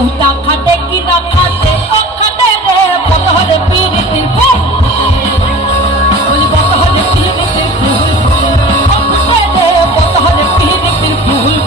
উতা খাটে কি না খাটে ও খাটে রে কত হলে পিরিতির ফুল বলি কত হলে পিরিতির ফুল ও খাটে রে কত হলে পিরিতির ফুল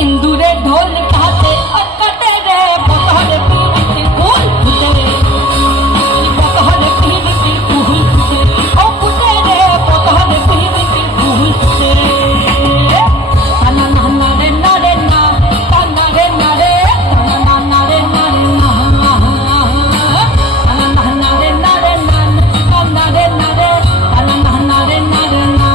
इंदूरे ढोल कहते और कटे रे बतहरे पीरितिर फूल फुटे बतहरे पीरितिर फूल फुटे ओ फुटे रे बतहरे पीरितिर फूल फुटे ताना नाना रे ना रे ना ताना रे ना रे ताना नाना रे ना रे ना ताना नाना रे ना रे ना ताना रे ना रे ताना नाना रे ना रे ना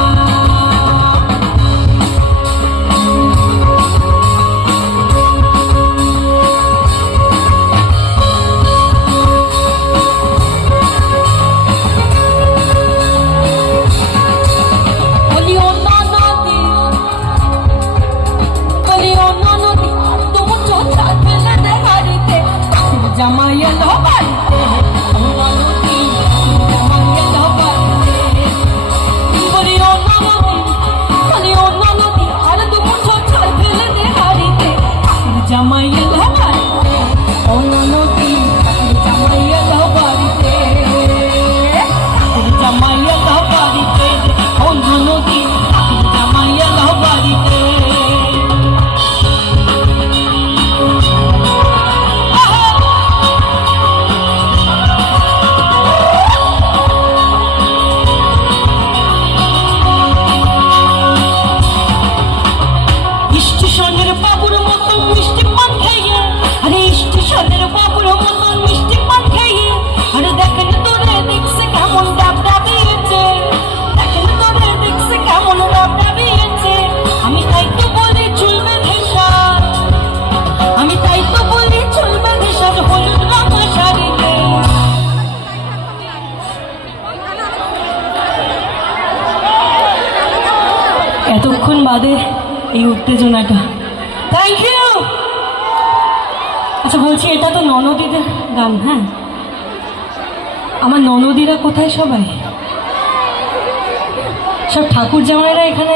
जमायल हो बारीते ओनानोती जमायल हो बारीते बड़ी ओनानोती আর তো মুছো ছাল ফেলে দে হারিতে जमायल हो बारीते ओनानोती जमायल हो बारीते जमायल हो बारीते ओनानोती जमायल हो बारीते স্টেশনের বাবুর মতন মিষ্টি পান খাইয়ে আরে স্টেশনের বাবুর মতন মিষ্টি পান খাইয়ে আরে দেখেন তোরে দেখছে কেমন ডাবডাবিয়েছে দেখেন তোরে দেখছে কেমন ডাবডাবিয়েছে আমি তাই তো বলি চুল বেঁধে সাজ আমি তাই তো বলি চুল বেঁধে সাজ হলুদ রাঙা শাড়িতে এতক্ষণ বাদে এই উত্তেজনাটা থ্যাংক ইউ আচ্ছা বলছি এটা তো ননদীদের গান হ্যাঁ আমার ননদীরা কোথায় সবাই সব ঠাকুর জামাইরা এখানে